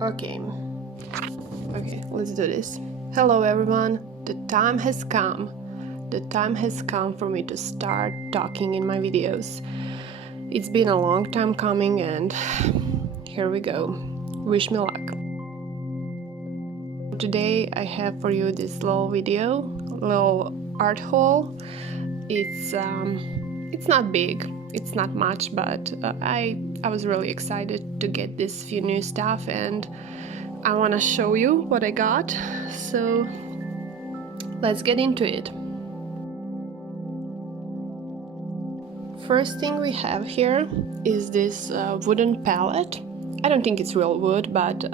Okay, let's do this. Hello everyone, the time has come. The time has come for me to start talking in my videos. It's been a long time coming and here we go. Wish me luck. Today I have for you this little video, little art haul. It's not big, it's not much, but I was really excited to get this few new stuff and I want to show you what I got. So let's get into it. First thing we have here is this wooden palette. I don't think it's real wood, but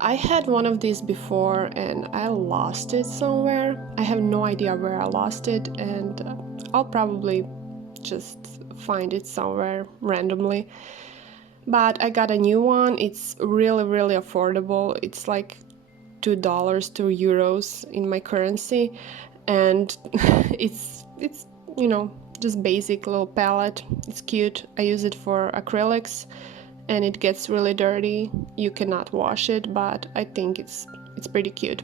I had one of these before and I lost it somewhere. I have no idea where I lost it, and I'll probably just find it somewhere randomly. But I got a new one. It's really affordable. It's like $2, €2 in my currency, and it's you know, just basic little palette. It's cute. I use it for acrylics and it gets really dirty. You cannot wash it, but I think it's pretty cute.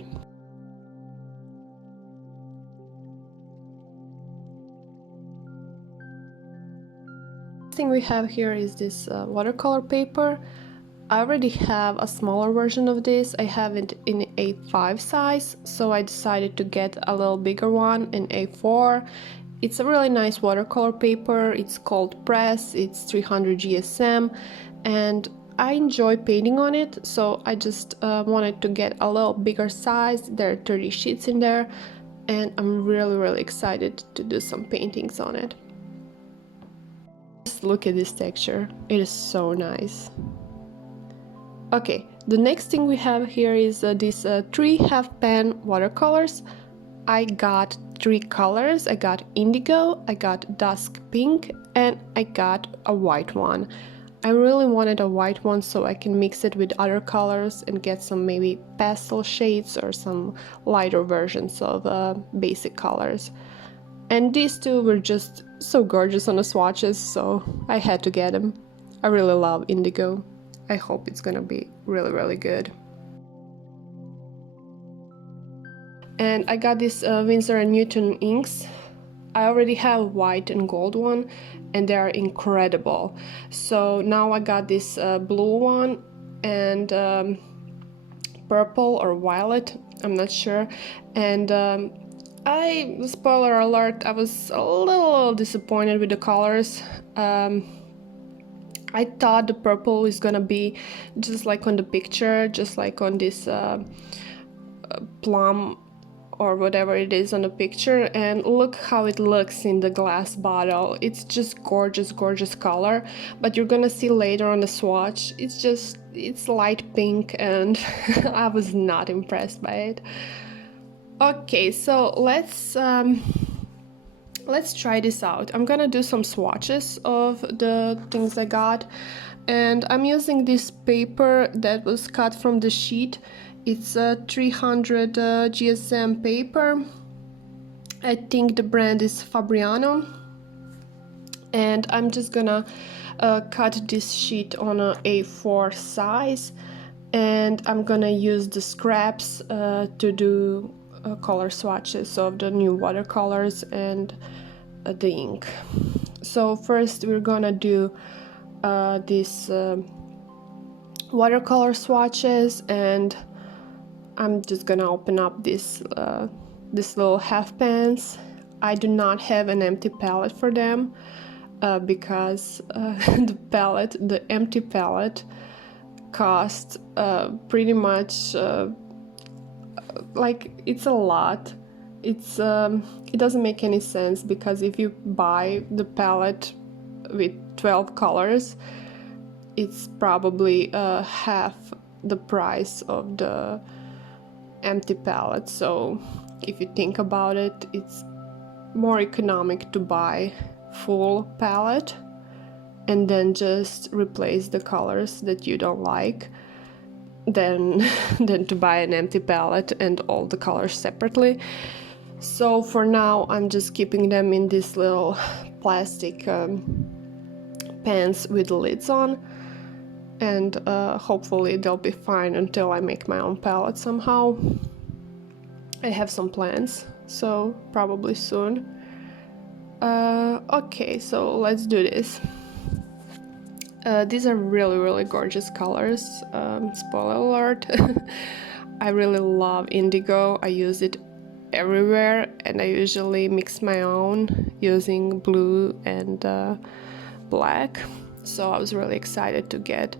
Thing we have here is this watercolor paper. I already have a smaller version of this. I have it in A5 size, so I decided to get a little bigger one in A4. It's a really nice watercolor paper. It's called Press. It's 300 GSM, and I enjoy painting on it, so I just wanted to get a little bigger size. There are 30 sheets in there, and I'm really excited to do some paintings on it. Just look at this texture. It is so nice. Okay, the next thing we have here is these 3 half pan watercolors. I got 3 colors. I got indigo, I got dusk pink, and I got a white one. I really wanted a white one so I can mix it with other colors and get some maybe pastel shades or some lighter versions of basic colors. And these two were just so gorgeous on the swatches, so I had to get them. I really love indigo. I hope it's gonna be really good. And I got this Winsor Newton inks. I already have white and gold one and they are incredible. So now I got this blue one and purple or violet, I'm not sure. And spoiler alert, I was a little disappointed with the colors. I thought the purple was gonna be just like on the picture, just like on this plum or whatever it is on the picture, and look how it looks in the glass bottle. It's just gorgeous color, but you're gonna see later on the swatch, it's light pink and I was not impressed by it. Okay, so let's try this out. I'm gonna do some swatches of the things I got, and I'm using this paper that was cut from the sheet. It's a 300 GSM paper. I think the brand is Fabriano, and I'm just gonna cut this sheet on a A4 size, and I'm gonna use the scraps to do color swatches of the new watercolors and the ink. So first we're gonna do these watercolor swatches, and I'm just gonna open up this little half pans. I do not have an empty palette for them because the empty palette cost pretty much like it's a lot. It doesn't make any sense, because if you buy the palette with 12 colors, it's probably half the price of the empty palette. So if you think about it, it's more economic to buy full palette and then just replace the colors that you don't like than to buy an empty palette and all the colors separately. So for now I'm just keeping them in this little plastic pans with lids on, and hopefully they'll be fine until I make my own palette somehow. I have some plans, so probably soon. Okay, so let's do this. These are really gorgeous colors. Spoiler alert. I really love indigo. I use it everywhere, and I usually mix my own using blue and black. So I was really excited to get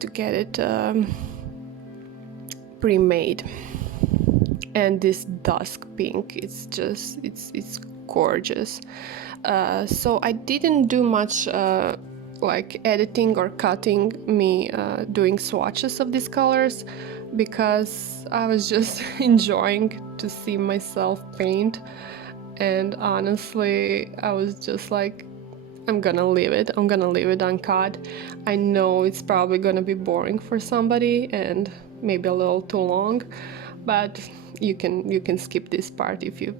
it pre-made. And this dusk pink, it's gorgeous. So I didn't do much like editing or cutting me doing swatches of these colors, because I was just enjoying to see myself paint, and honestly I was just like, I'm gonna leave it uncut. I know it's probably gonna be boring for somebody and maybe a little too long, but you can skip this part if you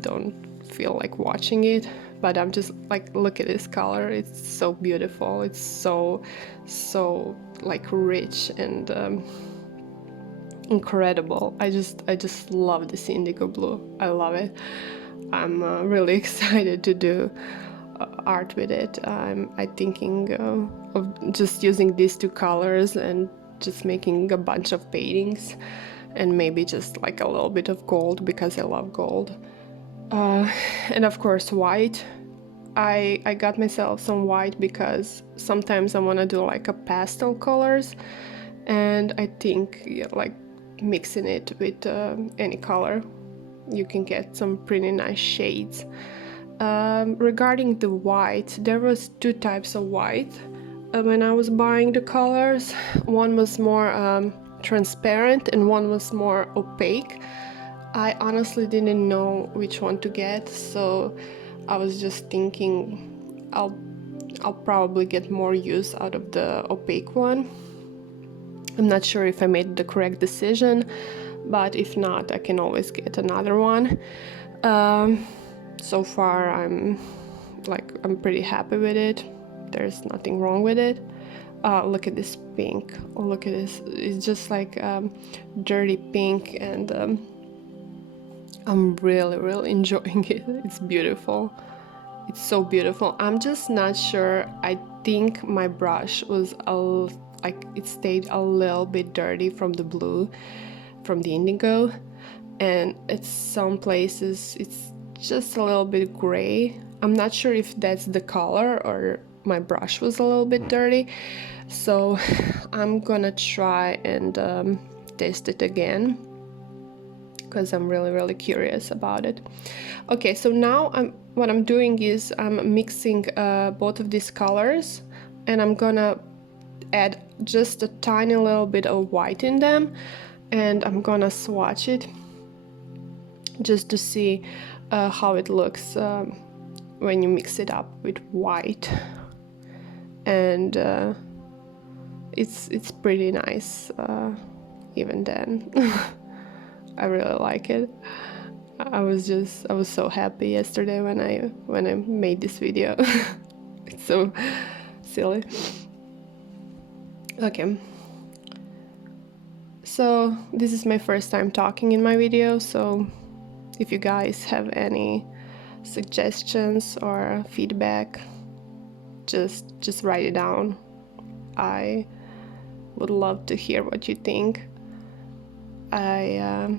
don't feel like watching it. But I'm just like, look at this color, it's so beautiful, it's so like rich and incredible. I just love this indigo blue. I love it. I'm really excited to do art with it. I'm thinking of just using these two colors and just making a bunch of paintings, and maybe just like a little bit of gold because I love gold. And of course white. I got myself some white because sometimes I want to do like a pastel colors, and I think like mixing it with any color, you can get some pretty nice shades. Regarding the white, there was two types of white when I was buying the colors. One was more transparent and one was more opaque. I honestly didn't know which one to get, so I was just thinking I'll probably get more use out of the opaque one. I'm not sure if I made the correct decision, but if not, I can always get another one. So far I'm pretty happy with it. There's nothing wrong with it. Look at this pink. Look at this. It's just like dirty pink, and I'm really enjoying it. It's beautiful. It's so beautiful. I'm just not sure. I think my brush was it stayed a little bit dirty from the blue, from the indigo, and at some places it's just a little bit gray. I'm not sure if that's the color or my brush was a little bit dirty, so I'm gonna try and test it again, because I'm really curious about it. Okay, so now what I'm doing is I'm mixing both of these colors, and I'm gonna add just a tiny little bit of white in them, and I'm gonna swatch it just to see how it looks when you mix it up with white. And it's pretty nice even then. I really like it. I was so happy yesterday when I made this video. It's so silly. Okay, so this is my first time talking in my video, so if you guys have any suggestions or feedback, just write it down. I would love to hear what you think. I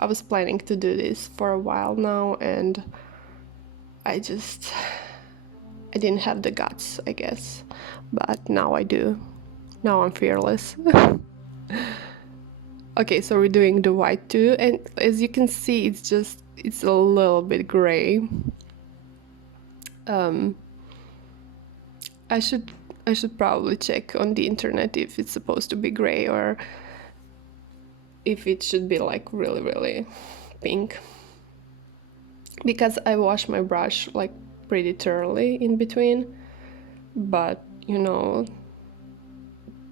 was planning to do this for a while now, and I didn't have the guts, I guess, but now I do. Now I'm fearless. Okay, so we're doing the white too, and as you can see, it's a little bit gray. I should probably check on the internet if it's supposed to be gray or if it should be like really pink, because I wash my brush like pretty thoroughly in between, but you know,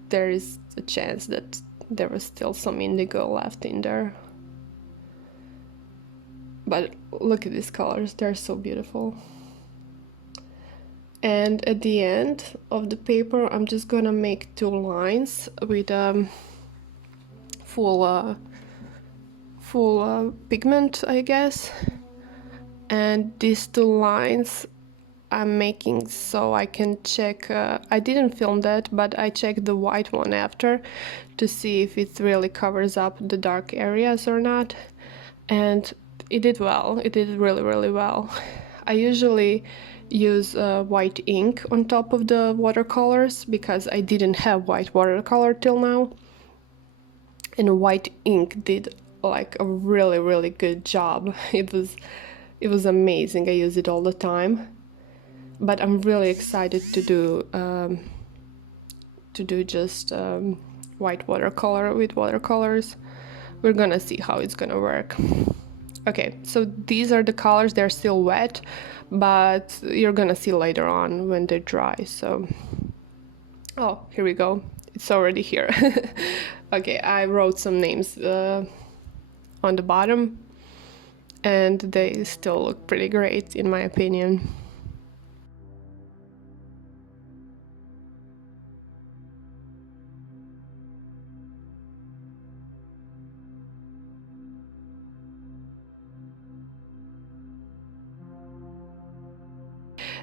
there is a chance that there was still some indigo left in there. But look at these colors, they're so beautiful. And at the end of the paper, I'm just gonna make two lines with full pigment, I guess. And these two lines I'm making so I can check. I didn't film that, but I checked the white one after to see if it really covers up the dark areas or not. And it did well. It did really, really well. I usually use white ink on top of the watercolors because I didn't have white watercolor till now. And white ink did like a really, really good job. It was amazing. I use it all the time. But I'm really excited to do just white watercolor with watercolors. We're gonna see how it's gonna work. Okay, so these are the colors. They're still wet, but you're gonna see later on when they're dry. So, oh, here we go. It's already here. Okay, I wrote some names on the bottom, and they still look pretty great in my opinion.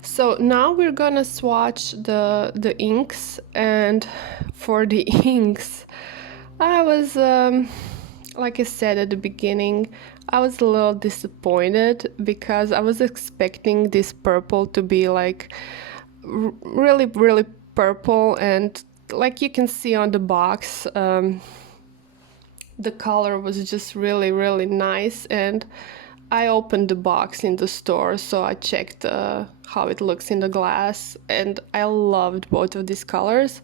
So now we're gonna swatch the inks, and for the inks, I was like I said at the beginning, I was a little disappointed because I was expecting this purple to be like really, really purple, and like you can see on the box, the color was just really, really nice. And I opened the box in the store, so I checked how it looks in the glass, and I loved both of these colors.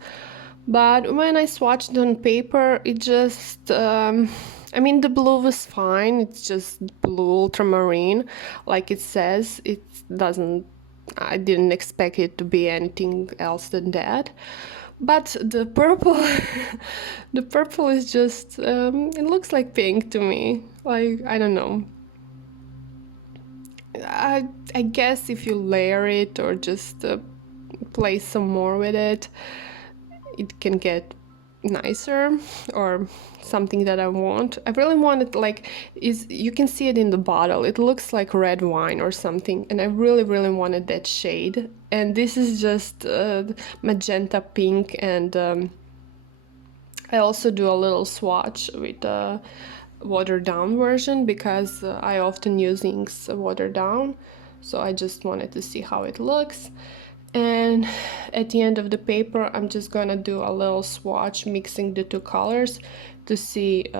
But when I swatched on paper, it just, I mean, the blue was fine. It's just blue ultramarine, like it says. It doesn't, I didn't expect it to be anything else than that. But the purple, the purple is just, it looks like pink to me. Like, I don't know. I guess if you layer it or just play some more with it, it can get nicer or something that I want. I really want it like, you can see it in the bottle. It looks like red wine or something, and I really, really wanted that shade. And this is just magenta pink, and I also do a little swatch with watered down version because I often use inks watered down, so I just wanted to see how it looks. And at the end of the paper, I'm just gonna do a little swatch mixing the two colors to see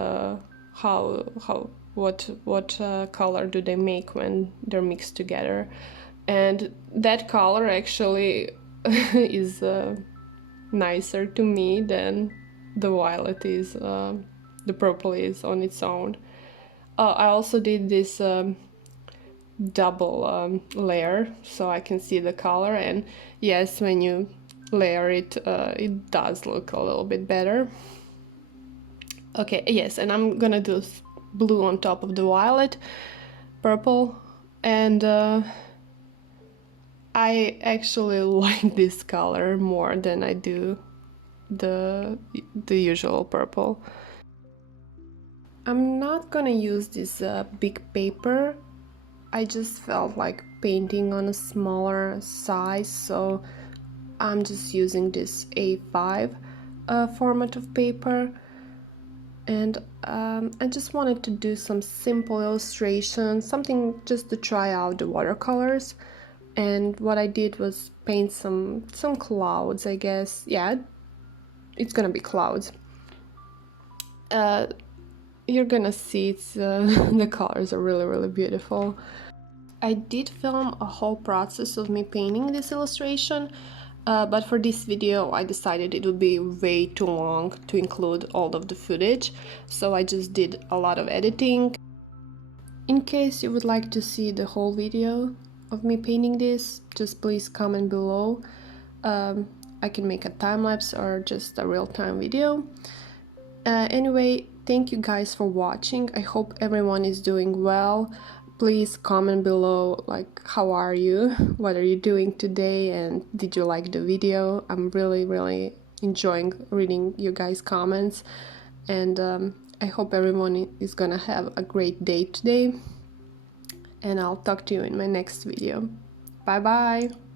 what color do they make when they're mixed together. And that color actually is nicer to me than the violet is, the purple is on its own. I also did this double layer so I can see the color, and yes, when you layer it, it does look a little bit better. Okay, yes, and I'm gonna do blue on top of the violet, purple, and I actually like this color more than I do the usual purple. I'm not gonna use this big paper. I just felt like painting on a smaller size, so I'm just using this A5 format of paper. And I just wanted to do some simple illustrations, something just to try out the watercolors. And what I did was paint some clouds, I guess. Yeah, it's gonna be clouds. You're gonna see it's the colors are really, really beautiful. I did film a whole process of me painting this illustration, but for this video I decided it would be way too long to include all of the footage, so I just did a lot of editing. In case you would like to see the whole video of me painting this, just please comment below. I can make a time-lapse or just a real-time video. Anyway, thank you guys for watching. I hope everyone is doing well. Please comment below, like, how are you, what are you doing today, and did you like the video? I'm really enjoying reading you guys' comments, and I hope everyone is gonna have a great day today, and I'll talk to you in my next video. Bye bye!